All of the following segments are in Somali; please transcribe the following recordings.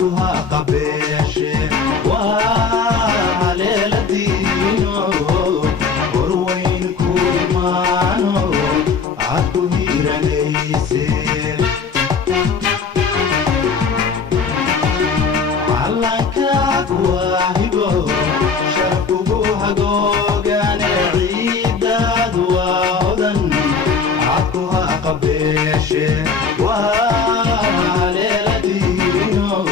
عدها قبيشي وعليل دينو وروين كورمانو عدو هيرانيسي علنكاك واهبو شرفو هقوغان عيداد واودن عدها قبيشي وعليل دينو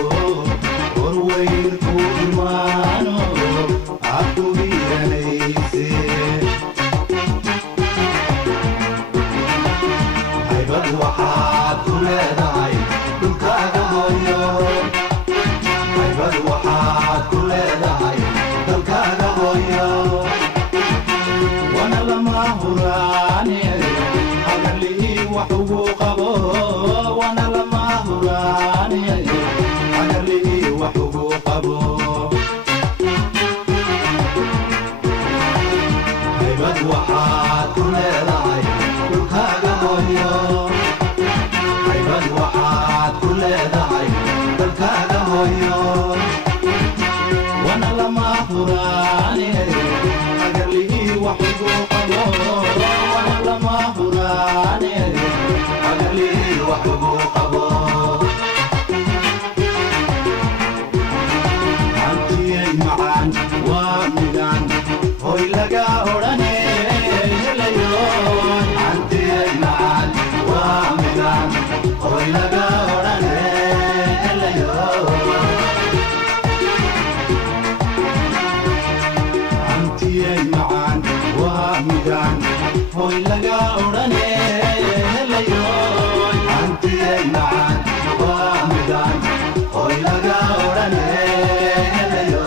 وروين كورمانو عدو هيرانيسي haybad waxaad ku leedahay dhulkaaga hooyo haybad waxaad ku leedahay dalkaaga hooyo wana lama huraane hagarlihii wax ugu qabo wana lama huraane hagarlihii wax ugu qabo haybad waxaad ku leedahay dhulkaaga hooyo haybad waxaad ku leedahay dalkaaga hooyo wana lama huraane hagarlihii wax ugu qabo wana lama huraane hagarlihii wax ugu qabo hantiyay macaan waa midaan hoy laga odhane helayo hantiyay macaan waa midaan hoy laga odhane helayo hantiyay macaan waa midaan hoy laga odhane helayo hantiyay macaan waa midaan hoy laga odhane helayo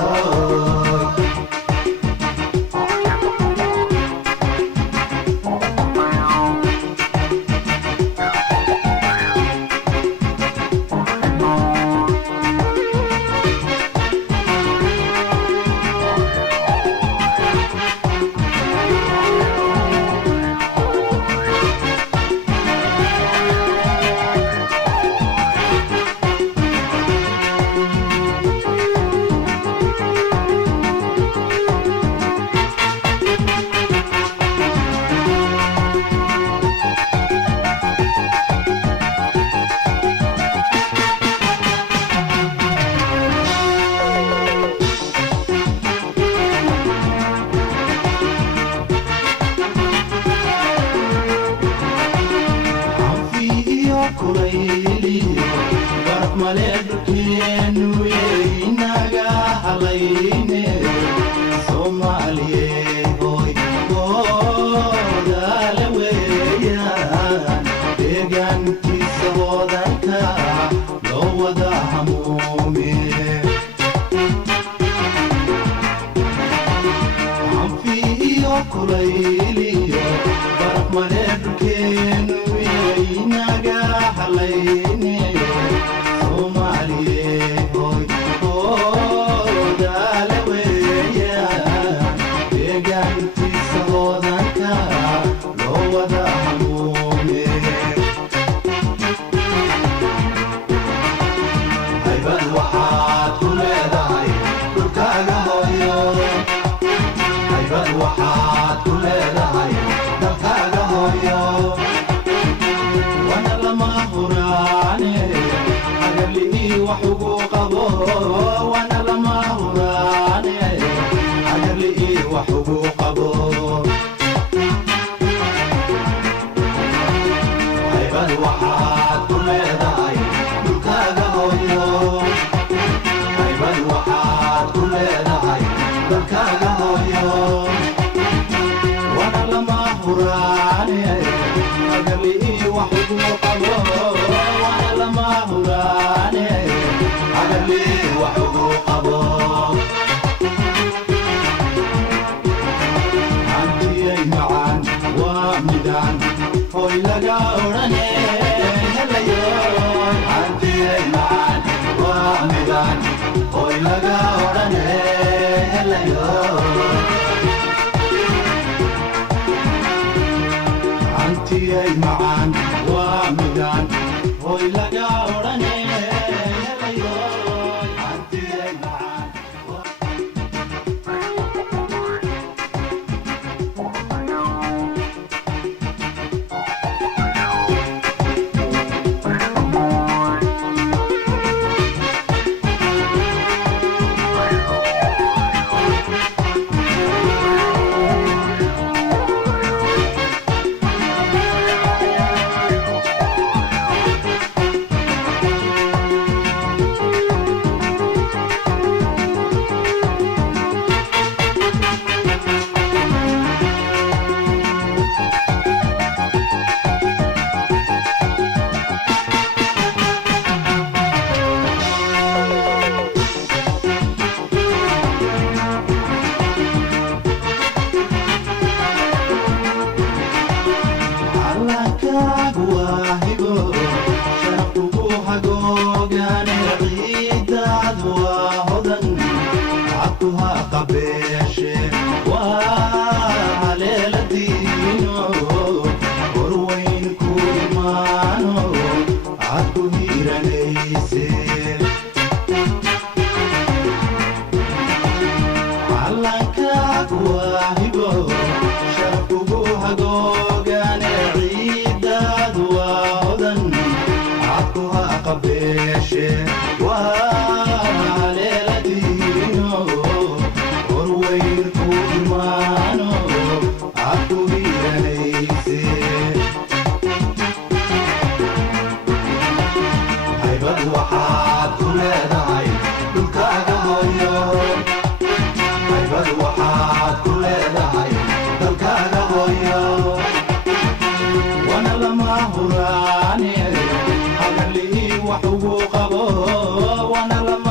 معان ومدان هوي لقى ورني هليو lama